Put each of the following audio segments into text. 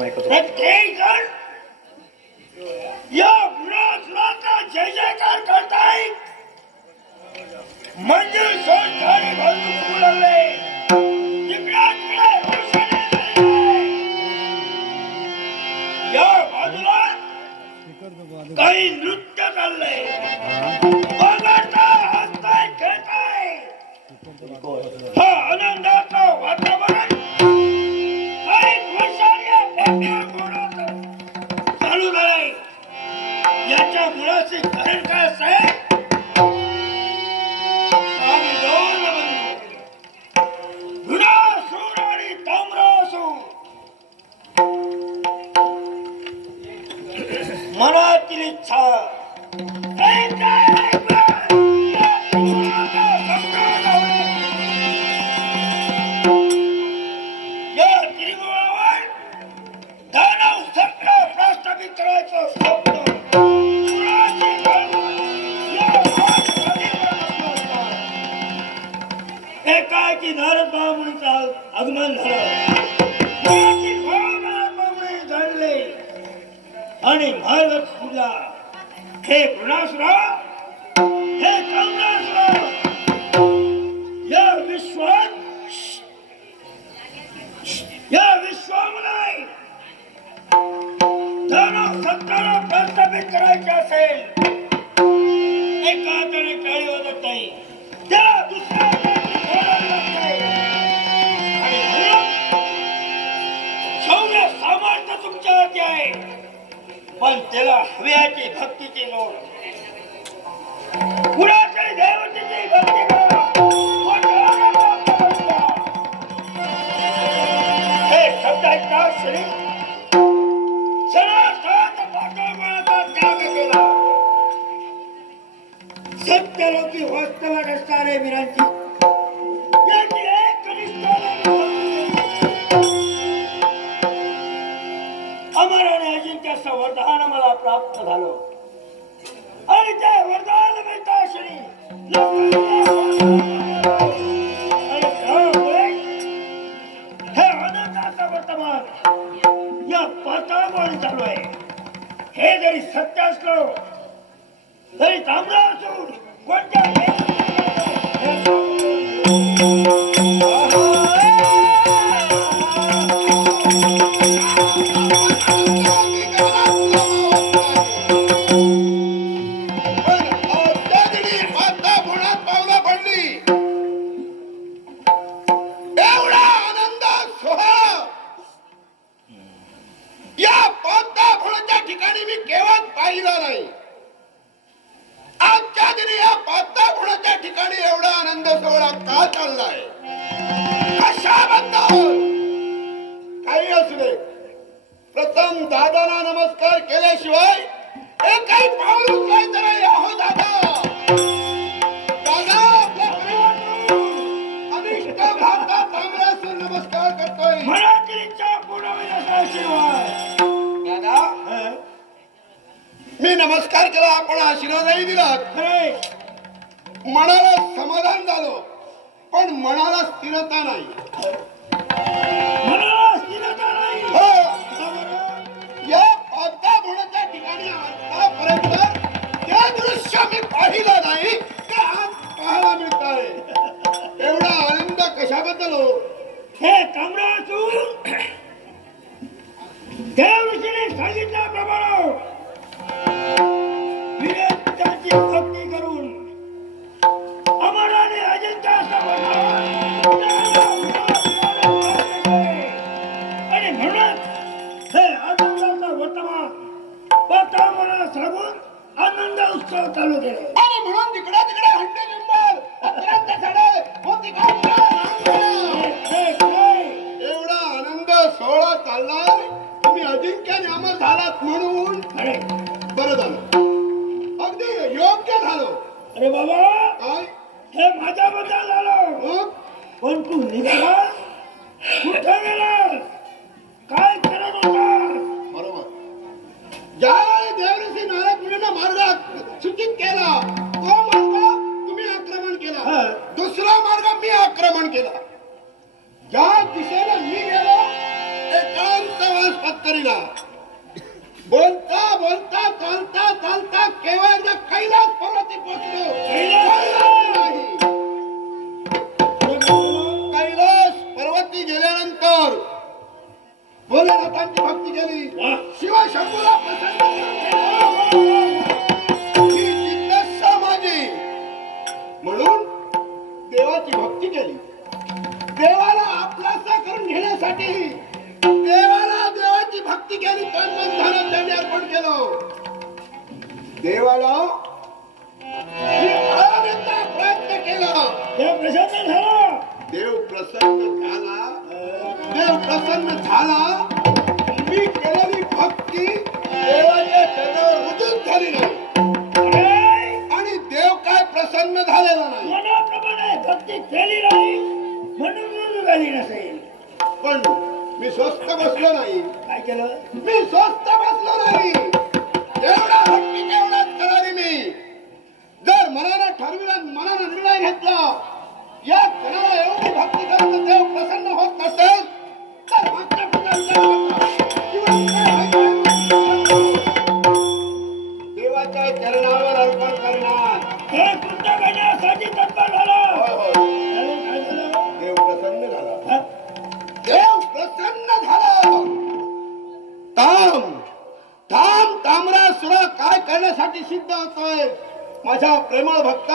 प्रत्येक जण या विरासराचा जय जयकार करताय. म्हणजे सोडणारी बाजू बोलले या बाजूला काही नृत्य चाललंय. बघता हसताय खेळताय. हा आनंदाचं वातावरण चालू झालंय. याच्या मुळाचे कारण काय आहे? घुणासूर आणि ताम्रासूर मनातील इच्छा या त्रिभुवनावर दानव सगळं प्रस्थापित करायचं स्वप्न एकाएकी नारद बामुनीचा आगमन झालं. नारद बामुनी जाणले आणि मार्ग सुटला. हे घृणासुरा, हे ताम्रासुरा, या विश्वामध्ये दानव सत्ताला प्रस्थापित करायचे असेल एका हाताने टाळी वाजत नाही, त्याला दुसऱ्या शौर्य सामर्थ्य तुमच्या हाती आहे, पण त्याला हव्याची भक्तीची लोड. कुणाच्या देवतेची भक्ती करा. हे शब्द ऐकता श्री सनातन पाठोपाठाचा त्याग केला. सत्यलोकी वास्तवात असणारे वीरांची याची एक अमर आणि अजिंक्य वरदान मला प्राप्त झालं. आणि ते वरदान मिळता श्री हे आनंदाचा वर्तमान या पाताळामुळे चालू आहे. हे जरी सत्य असलं तरी ताम्रासूर कोणत्या ठिकाणी मी केव्हा पाहिला नाही. आजच्या दिनी या पाताळाच्या ठिकाणी एवढा आनंद सोहळा का चाललाय? कशाबद्दल? काही असू दे, प्रथम दादांना नमस्कार केल्याशिवाय एकही पाऊल उचलायचं नाही. अहो दादा, दादा आपल्या अनिष्ट भाता ताम्रासूर नमस्कार करतोय. मनातील इच्छा पूर्ण होईल. दादा, मी नमस्कार केला, आपण आशीर्वादही दिलात. मनाला समाधान झालं, पण मनाला स्थिरता नाही. या पाताळाच्या ठिकाणी आतापर्यंत ते दृश्य मी पाहिलं नाही ते आज पाहायला मिळत आहे. एवढा आनंद कशाबद्दल हो? हे ताम्रासूर देवऋषीने सांगितल्याप्रमाणे विवेकाची भक्ती करून अमराने अजिंक्य आणि म्हणूनच हे आनंदाचा वर्तमान पाताळाला सांगून आनंद उत्सव चालू केले. आणि म्हणून तिकडे तिकडे हंटे जिंबाल एवढा आनंद सोहळा चाललाय. तुम्ही अजिंक्य नामक झालात म्हणून बरं झालं, अगदी योग्य झालं. अरे बाबा, काय हे माझ्याबद्दल झालं, पण तू निघाला कुठे गेलास? काय करत होता? बरोबर, ज्या देवऋषी नारद मुनींना मार्ग सूचित केला तो मार्ग तुम्ही आक्रमण केला, दुसरा मार्ग मी आक्रमण केला. ज्या दिशेने मी गेलो एकांतवास करीना. बोलता बोलता चालता चालता केवळ एकदा कैलास पर्वती पोहोचलो. कैलास पर्वती गेल्यानंतर भोलेनाथांची भक्ती केली. शिव शंभूला प्रसन्न करून ही जिज्ञासा माझी म्हणून देवाची भक्ती केली. देवाला आपलासा करून घेण्यासाठी देवाला देवाची भक्ती केली. तन मन धन त्यांनी अर्पण केलं. देवाला प्रयत्न केला. देव प्रसन्न झाला. देव प्रसन्न झाला. देव प्रसन्न झाला. मी केलेली भक्ती देवाच्या चरणावर रुजूच झाली नाही आणि देव काय प्रसन्न झालेला नाही. मनाप्रमाणे भक्ती केली नाही म्हणून रुजू झाली नसेल. पण मी स्वस्थ बसलो नाही. काय केलं? मी स्वस्थ बसलो नाही. एवढा भक्ती तेवढाच करावी मी. जर मनानं ठरविलं, मनानं निर्णय घेतला या क्षणाला एवढी भक्ती करून देव प्रसन्न होत नसेल तर मागच्या देवाच्या चरणावर अर्पण करणार. हे कृत्य करण्यासाठी तत्पर झाला. काय झालं? देव प्रसन्न झाला. हा? देव प्रसन्न झाला. थांब ताम्रासुरा काय करण्यासाठी सिद्ध होतोय? माझा प्रेमळ भक्त,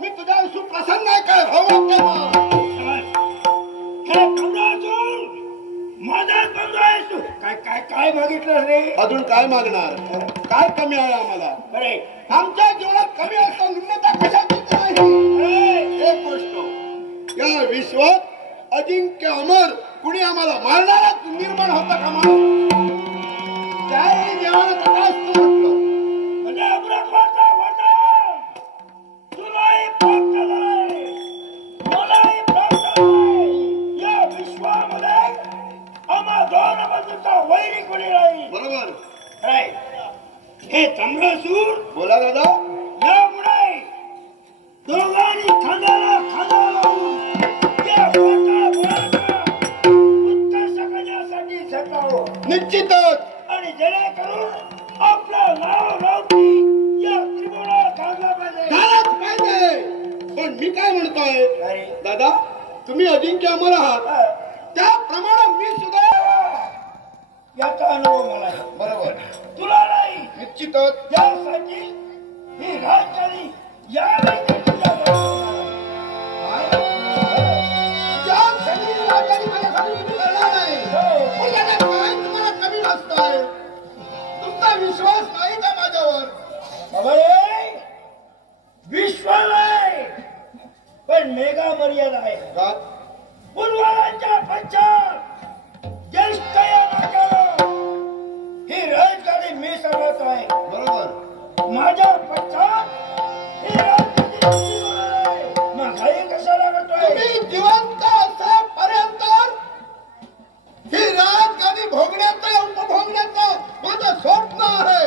मी तुझ्या सुप्रसन्न आहे काय? हो काय बघितलं रे? अजून काय मागणार? काय कमी आहे आम्हाला? अरे आमच्या जीवनात कमी असतं न्यूनता कशाचीच नाही. एक गोष्ट, या विश्वात अजिंक्य अमर कुणी आम्हाला मारणारच निर्माण होता का? त्यावेळी देवाला तथास्तु म्हटलं. म्हणजे अमृतवाचा वरदान तुलाही प्राप्त झालंय, मलाही प्राप्त झालंय. या विश्वामध्ये आम्हा दोन बाजूचा वैरी कोणी नाही. बरोबर. हे ताम्रासूर बोला दादा. यामुळे दोघांनी खांद्याला खांदा लावून या पोटापोटाचा उत्कर्ष करण्यासाठी झटलो. निश्चितच. आणि जेणेकरून आपलं नाव लौटी या त्रिभुवनात गाजला पाहिजे. झालंच पाहिजे. पण मी काय म्हणतोय दादा, तुम्ही अजिंक्य अमर आहात, त्याप्रमाणे मी सुद्धा याचा अनुभव मला आहे. बरोबर. तुला नाही. निश्चितच. यासाठी ही राजधानी या तुमचा विश्वास नाही का माझ्यावर? विश्वास आहे पण मेगा मर्यादा आहे. पुरवारांच्या पश्चात ज्येष्ठ या नात्यानं ही राजधानी मी सर्वच आहे. बरोबर. माझ्या पश्चात ही राजधानी मग घाई कशाला करतोय? तुम्ही जिवंत असेपर्यंत ही राजधानी भोगण्याचं उपभोगण्याचं माझं स्वप्न आहे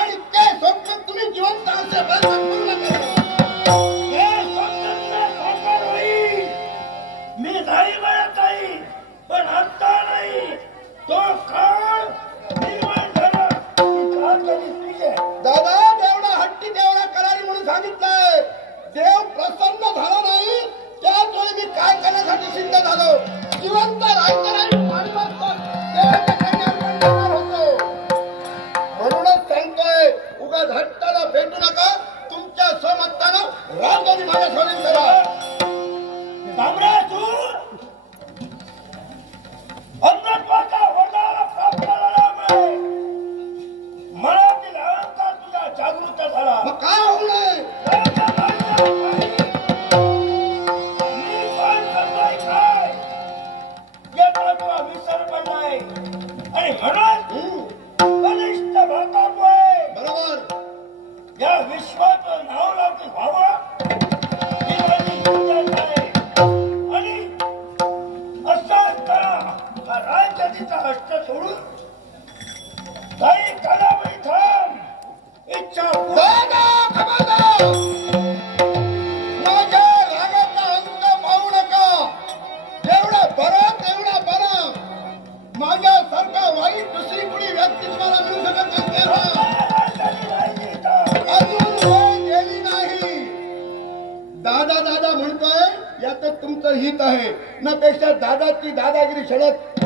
आणि ते स्वप्न तुम्ही जिवंत असेपर्यंत पूर्ण करा. हे स्वप्न तुला साकार होईल. मी नाही म्हणत नाही पण आता नाही. तो काळ निर्माण झाला की राजधानी तुझी आहे. दादा देवडा हट्टी देवडा करारी म्हणून सांगितलंय. देव प्रसन्न झाला नाही त्याच वेळी मी काय करण्यासाठी सिद्ध झालो. जिवंत राहायचं नाही होतो. म्हणूनच सांगतोय उगाच हट्टाला भेटू नका. तुमच्या स्वमतानं राजधानी माझ्या स्वाधीन करा. ताम्रासूर अमृतवाचा वरदान प्राप्त झाल्यामुळे मनातील अहंकार तुझा जागृत झाला. मग काय होऊ नये? मी पण करतोय काय याचा तुला विसर पडलाय आणि म्हणून बलिष्ठ भक्तामुळे बरोबर. या विश्वाचं नाव लावती व्हावं ही माझी इच्छा आहे. आणि असं करा हा राजधानीचा हट्ट सोडून काही कालावधी थांब. इच्छा दादा खबरदार. माझ्या रागाचा अंत पाहू नका. जेवढा बरा तेवढा बरा. माझ्यासारखा वाईट दादा म्हणतोय यातच तुमचं हित आहे. न पेक्षा दादाची दादागिरी शरद